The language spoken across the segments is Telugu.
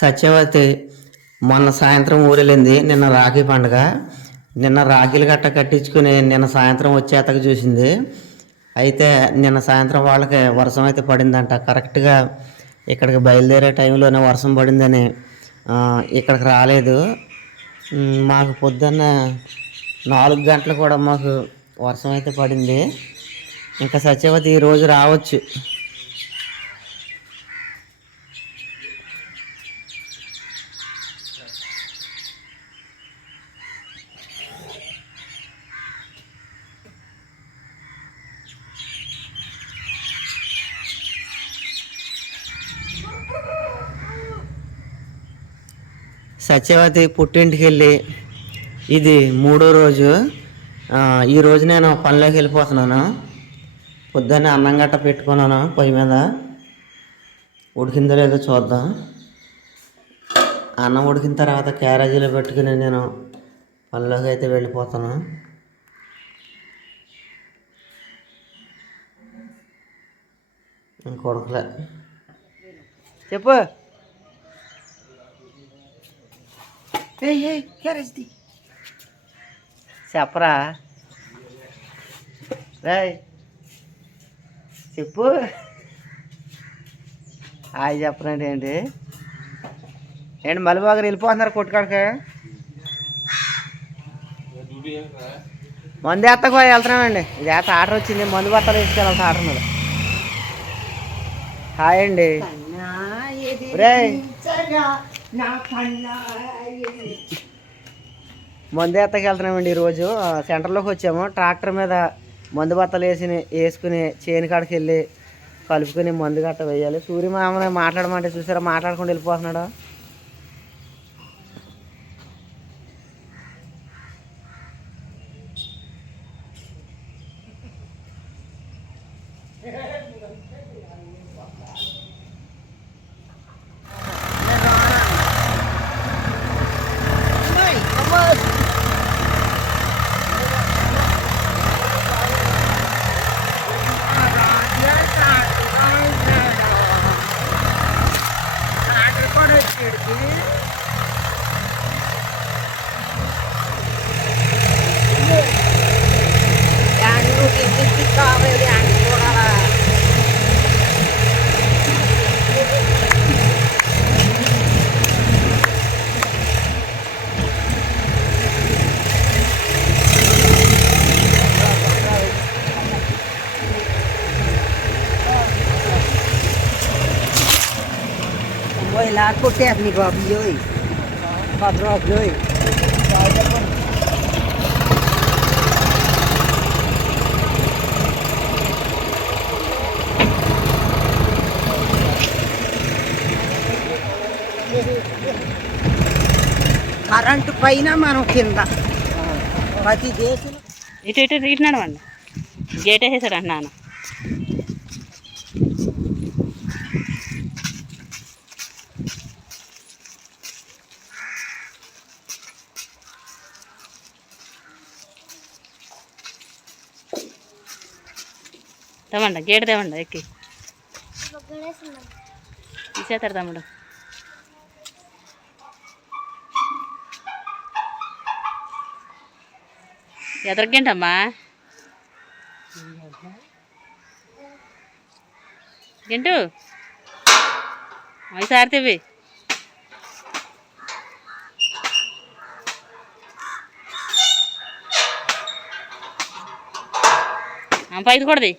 సత్యవతి మొన్న సాయంత్రం ఊరెళ్ళింది. నిన్న రాఖీ పండుగ. నిన్న రాఖీలు గట్ట కట్టించుకుని నిన్న సాయంత్రం వచ్చేతకు చూసింది. అయితే నిన్న సాయంత్రం వాళ్ళకి వర్షం అయితే పడిందంట. కరెక్ట్గా ఇక్కడికి బయలుదేరే టైంలోనే వర్షం పడిందని ఇక్కడికి రాలేదు. మాకు పొద్దున్న నాలుగు గంటలు కూడా మాకు వర్షం అయితే పడింది. ఇంకా సత్యవతి ఈరోజు రావచ్చు. సత్యవతి పుట్టింటికి వెళ్ళి ఇది మూడో రోజు. ఈరోజు ఈ రోజు నేను పనిలోకి వెళ్ళిపోతున్నాను. పొద్దున్నే అన్నం గట్ట పెట్టుకున్నాను పొయ్యి మీద. ఉడికిందో లేదో చూద్దాం. అన్నం ఉడికిన తర్వాత క్యారేజీలో పెట్టుకుని నేను పనిలోకి అయితే వెళ్ళిపోతాను. ఇంకొడకలే చెప్పు. చెప్పరా? రాయ్ చెప్పు. హాయ్ చెప్పనండి ఏంటి? ఏంటి మలిబాగా వెళ్ళిపోతున్నారు కొట్టుకాడికి మందు ఎత్తకు వెళ్తున్నామండి. ఇది ఎత్త ఆర్డర్ వచ్చింది. మందు బట్టలు వేసుకెళ్ళాలి ఆర్డర్ మీద. హాయ్ అండి. రేయ్ మందు ఎత్తకెళ్తున్నామండి ఈరోజు. సెంటర్లోకి వచ్చాము. ట్రాక్టర్ మీద మందు బత్తలు వేసి వేసుకుని చేను కాడికి వెళ్ళి కలుపుకొని మందు గట్ట వేయాలి. సూర్యమామని మాట్లాడమంటే చూసారా? మాట్లాడకుండా వెళ్ళిపోతున్నాడు? ఇలా కొట్టేస్తుంది బాబు యోయ్ బాబు యోయ్ కరెంటు పైన మనం కింద ప్రతి దేశం ఇటు ఇటు ఇటు నడవండి గేట్ వేసేసాడు అంటున్నాను తమ్మండ గేట్ తేమండ ఎక్కి. తీసేస్తారు తమ్ముడు. ఎదరగేంటమ్మా గంటు అవి సారితేవి. ఇది కూడది.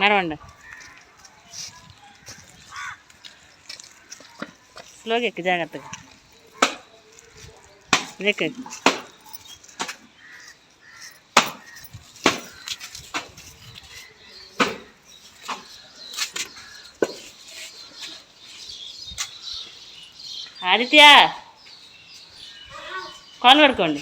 నడవండి. స్లోగా ఎక్కి జాగ్రత్తగా. ఎక్కి. ఆదిత్య కాల్ పడుకోండి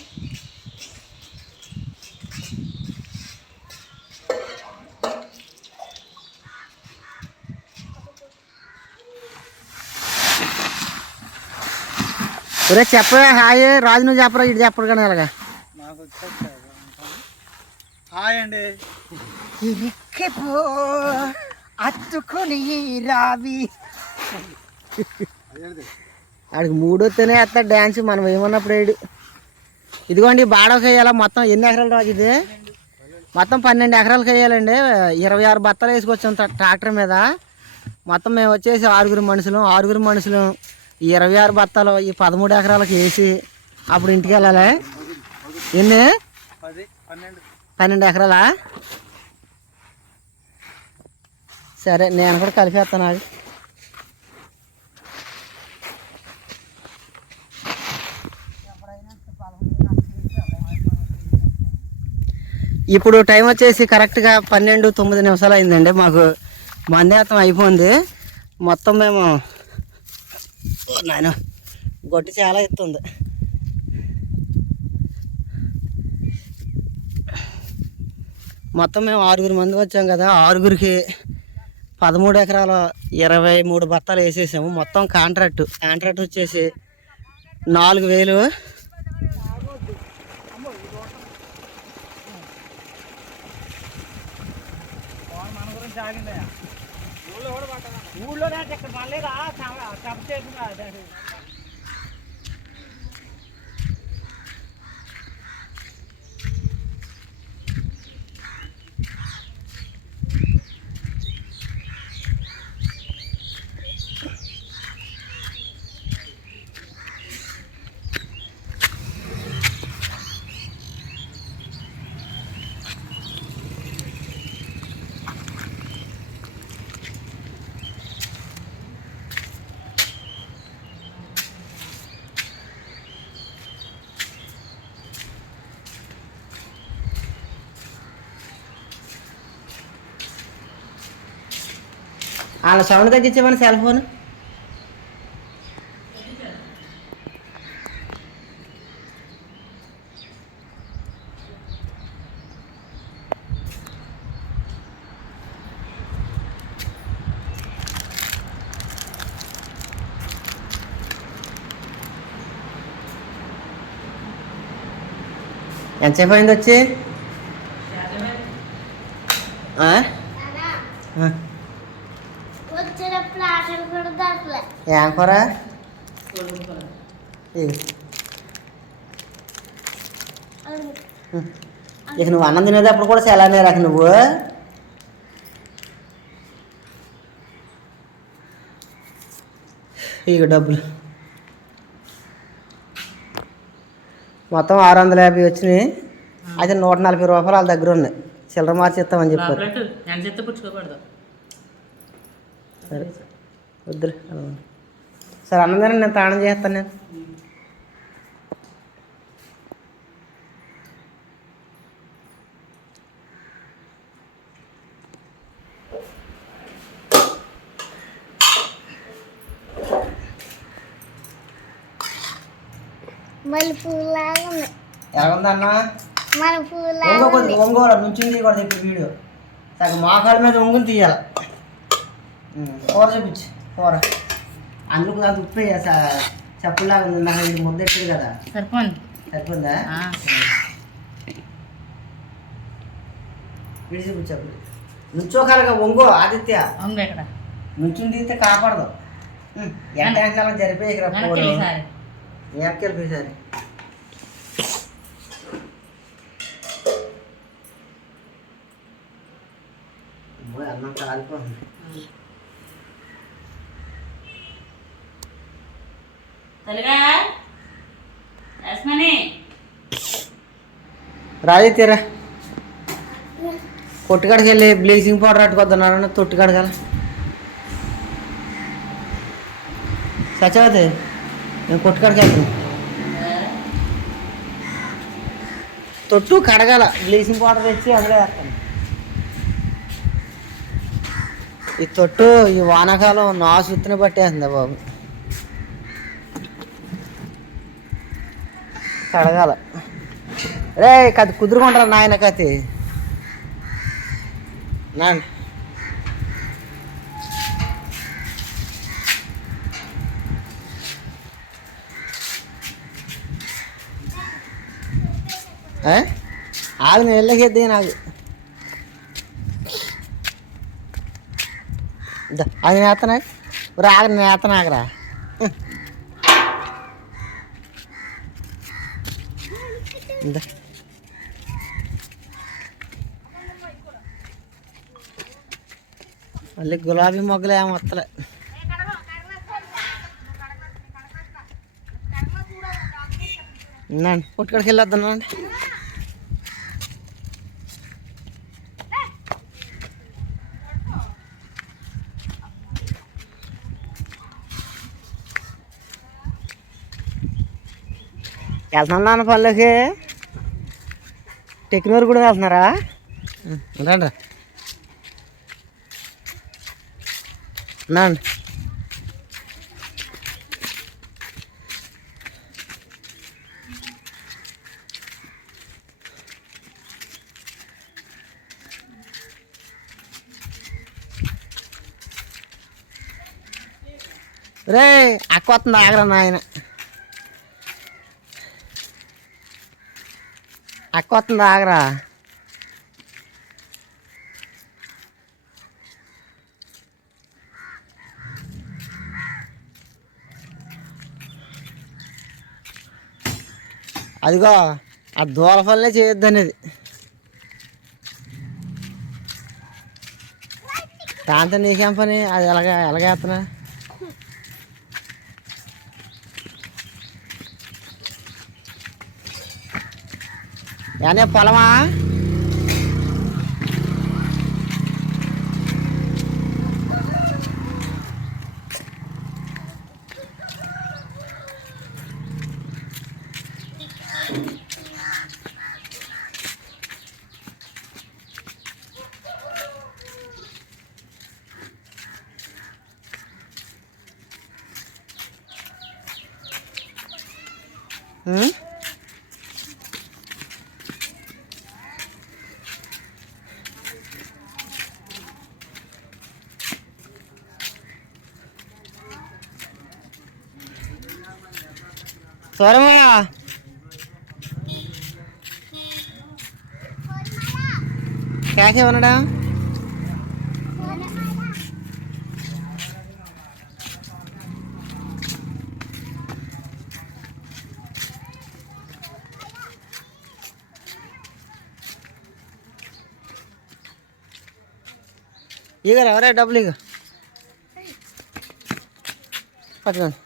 ఒరే చెప్పరా హాయ్. రాజు నువ్వు చెప్పరా ఇటు చెప్పరు కానీ అలాగా ఇరిక్కిపో అత్తుకొని రావి. ఆడికి మూడొత్తేనే వేస్తాడు డ్యాన్స్ మనం ఏమన్నప్పుడు వేయడు ఇదిగోండి బాడోకి వేయాలా? మొత్తం ఎన్ని ఎకరాలు రాజు ఇది? మొత్తం పన్నెండు ఎకరాలకు వేయాలండి. ఇరవై ఆరు బత్తాలు వేసుకొచ్చాం ట్రా- ట్రాక్టర్ మీద. మొత్తం మేము వచ్చేసి ఆరుగురు మనుషులు ఆరుగురు మనుషులు. ఈ ఇరవై ఆరు బత్తాలు ఈ పదమూడు ఎకరాలకు వేసి అప్పుడు ఇంటికి వెళ్ళాలి? ఎన్ని? పన్నెండు. ఎకరాలా? సరే నేను కూడా కలిపేస్తాను అది ఇప్పుడు టైం వచ్చేసి కరెక్ట్గా పన్నెండు తొమ్మిది నిమిషాలు అయిందండి. మాకు మందేతం అయిపోయింది. మొత్తం మేము నాయన గొడ్డు చాలా ఎత్తుంది. మొత్తం మేము ఆరుగురు మంది వచ్చాం కదా ఆరుగురికి పదమూడు ఎకరాల ఇరవై మూడు బత్తాలు వేసేసాము. మొత్తం కాంట్రాక్ట్ కాంట్రాక్ట్ వచ్చేసి నాలుగు వేలు Pwede nga. వాళ్ళ సౌండ్ తగ్గించేమని సెల్ ఫోన్ ఎంతసేపు అయింది వచ్చి ఆ? ఆ. వచ్చినప్పుడు ఆటలు కూడా దొరకలే ఏం కూర. ఇక నువ్వు అన్నం తినేటప్పుడు కూడా సెలానే రాక నువ్వు. ఇక డబ్బులు. మొత్తం ఆరు వందల యాభై వచ్చినాయి. అయితే నూట నలభై రూపాయలు వాళ్ళ దగ్గర ఉన్నాయి. చిల్లర మార్చి ఇస్తామని చెప్పారు. వద్దులే. సరే అన్నం తినండి, నేను తాళం చేస్తాను నేను. ఎలాగుందన్నా ఒంగోలు నుంచి తీయకూడదు ఇప్పుడు వీడియో సగం మోకాల మీద ఒంగుని తీయాలి. కూర చూపించు కూర. అందుకు అది ఉప్పు చెప్పులాగా ఉంది. నాకు ఇది ముద్దెట్టింది కదా. సరిపోండి సరిపోయిందా? ఆ. విడి చూపించు అప్పుడు నుంచోకాలుగా ఒంగో ఆదిత్య. వంగ ఇక్కడ. నుంచుని తీస్తే కాపాడదు. ఎంట వెనకాల ఏపకెళ్ళి సరే అమ్మో, అన్నం కాలిపోతుంది. రాజే తీరా కొట్టుకాడికి వెళ్ళి బ్లీచింగ్ పౌడర్ అట్టుకొద్దన్నారని తొట్టుకాడగల సచవతి నేను కొట్టుకాడికి వెళ్తాను తొట్టు కడగాల. బ్లీచింగ్ పౌడర్ తెచ్చి అందులో వేస్తాను. ఈ తొట్టు ఈ వానాకాలం నాసు నాసుత్తుని పట్టేస్తుంది బాబు. కడగాల. రే కది కుదురుకుంటారా నాయన కతి? నా ఆగు నేను వెళ్ళకేద్ది నాకు అది నేత నాకు రాగ నేతనాగరా ఇందా మళ్ళీ గులాబీ మొగ్గలు ఏమో వస్తలే ఉందండి పుట్టుకడికి వెళ్ళొద్దానండి వెళ్తున్నాను పల్లెకి టెక్నోర్ కూడా వెళ్తున్నారా రండి రండి రే అక్క వస్తుంది ఆగరా నాయన. అక్క వస్తుంది ఆగరా అదిగో ఆ దూల పనులే చేయొద్దు అనేది దాంతో నీకేం పని? అది ఎలాగ ఎలాగేస్తున్నా ఏనే పొలమా సూరమయ్య కేకే ఉన్నాడా ఇక ఎవరే డబ్బులు ఇక పట్టుకోండి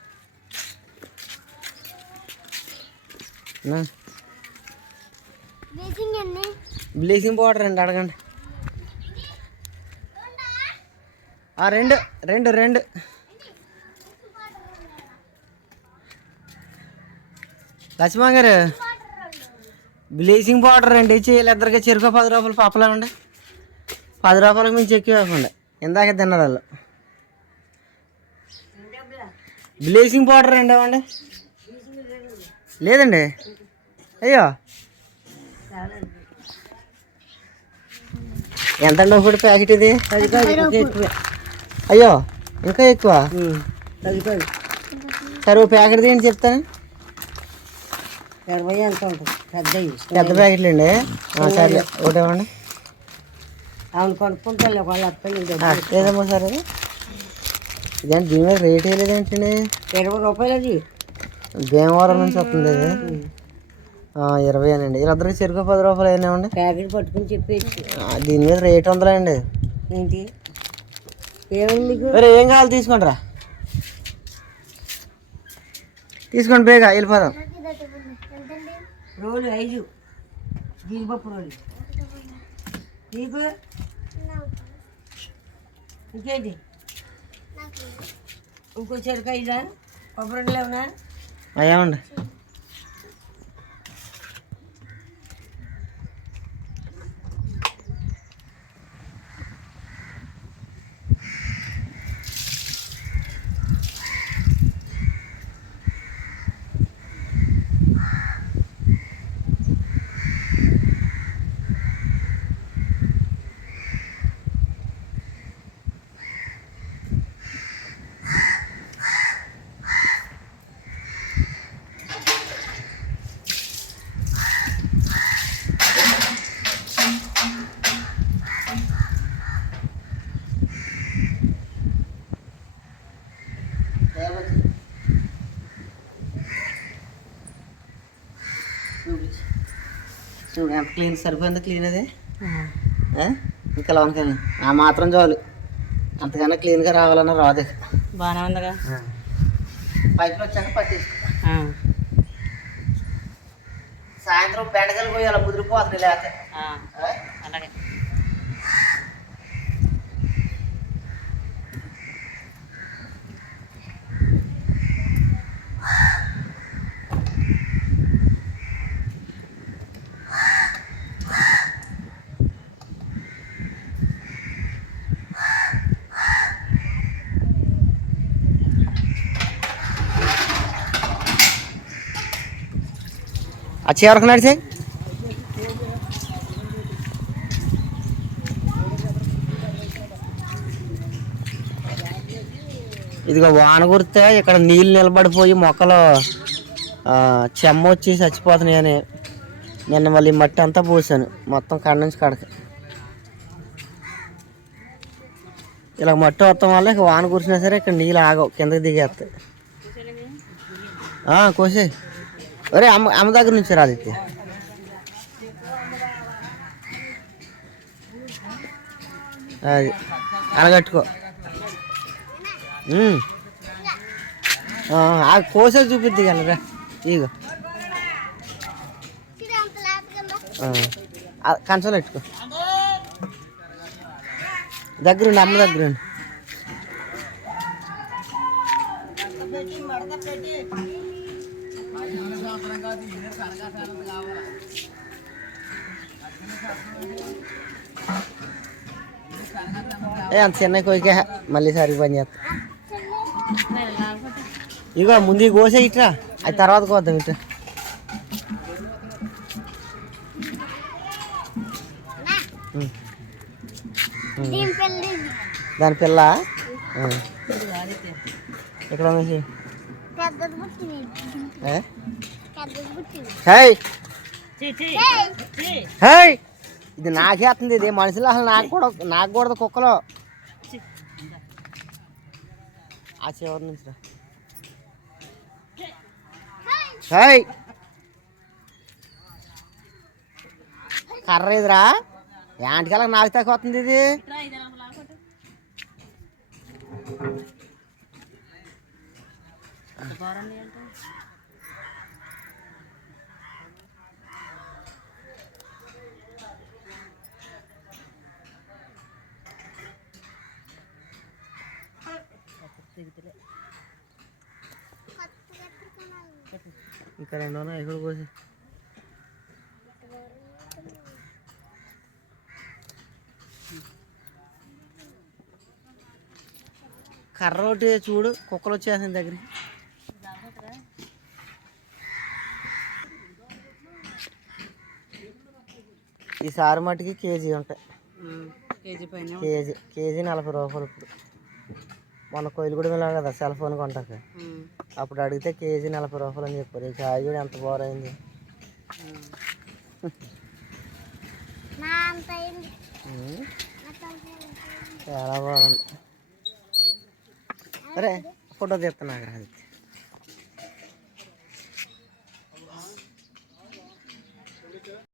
బ్లీచింగ్ పౌడర్ అండి అడగండి. ఆ, రెండు రెండు రెండు. లక్ష్మణ గారు బ్లీచింగ్ పౌడర్ అండి ఇచ్చి వీళ్ళిద్దరికి చెరుకు పది రూపాయలు పప్పలేమండి పది రూపాయలకు మించి ఎక్కువ ఇవ్వకండి. ఇందాక తిన్నారు వాళ్ళు. బ్లీచింగ్ పౌడర్ అండి ఇవ్వండి. లేదండి. అయ్యో. ఎంత అండి ఒకటి ప్యాకెట్ ఇది? అయ్యో ఇంకా ఎక్కువ? సరే ఓ ప్యాకెట్ తీయండి చెప్తాను? ఎంత ఉంటుంది? పెద్దవి. పెద్ద ప్యాకెట్లు అండి సరే ఒకటి ఇవ్వండి. అవును కొనుక్కుంటాను వాళ్ళు సార్ ఇదేంటి దీని మీద రేట్ వేయలేదేంటండి? ఇరవై రూపాయలు అది భీమవరం నుంచి వస్తుంది ఇరవై అండి. వీళ్ళందరికీ చెరుకు పది రూపాయలు అయినాయండి ప్యాకెట్ పట్టుకుని చెప్పేసి. దీని మీద రేట్ ఉందిలేండి. ఏంటి? ఏమైంది మరి ఏం కావాలి తీసుకోండి రా తీసుకోండి బేగా వెళ్ళిపోదాం. రోలు ఐదు. జీడిపప్పు రోలు. నీకు? ఇంకేంటి? ఇంకో చెరుకు ఐదా కొబ్బరి లేవునా అయ్యా అయ్యామండి చూడు ఎంత క్లీన్ సరిపోయింది క్లీన్ అది? ఇంకా లోనకని ఆ మాత్రం చాలు. అంతకన్నా క్లీన్గా రావాలన్నా రాదు. బాగానే ఉందిగా. పైపులు వచ్చాక పట్టేసుకో. ఆ. సాయంత్రం బెండకాయలు పోయాలి ముదిరిపోతుంది లేకపోతే? అలాగే. ఆ చివరికి నడిచే ఇదిగో వాన కురితే ఇక్కడ నీళ్ళు నిలబడిపోయి మొక్కలు చెమ్మ వచ్చి చచ్చిపోతున్నాయని నిన్న మళ్ళీ మట్టి అంతా పోసాను. మొత్తం కాడ నుంచి కడక. ఇలా మట్టి వస్తాం వల్ల ఇక వాన కురిసినా సరే ఇక్కడ నీళ్ళు ఆగవు కిందకి దిగేస్తాయి. కోసే ఒరే అమ్మ అమ్మ దగ్గర నుంచి రాదిత్య అది అనగట్టుకో. ఆ, కోసే చూపిద్ది కానీ ఇగో. అంత పెట్టుకో. దగ్గరుండి అమ్మ దగ్గరుండి. ఏ అంత చిన్న కోరికే మళ్ళీ సరిగ్గా పని చేస్తా. ఇగో ముందు కోసే ఇట్రా. అది తర్వాత కోద్దాం ఇట్రా. దీని పిల్ల. ఎక్కడ ఉంది ఇది నాకేస్తుంది ఇది మనుషులు అసలు నాకు కూడా నాకు కూడా కుక్కలో. ఆ చివరి నుంచి రా. హేయ్. కర్ర ఇదిరా. యాంటికల్లా నాకు తక్కువ వస్తుంది ఇది. ఇంకా రెండు ఉన్నాయి పోసి. కర్ర ఒకటి చూడు కుక్కలు వచ్చేసింది దగ్గరికి. ఈ సారు మట్టుకి కేజీ ఉంటాయి. కేజీ కేజీ కేజీ నలభై రూపాయలు ఇప్పుడు. మొన్న కొయ్యలు కూడా వెళ్ళాం కదా సెల్ ఫోన్ కొంటాక అప్పుడు అడిగితే కేజీ నలభై రూపాయలు అని చెప్పారు. ఈ కాయ కూడా ఎంత అయింది. చాలా బాగుంది అరే ఫోటో తీస్తున్నా అది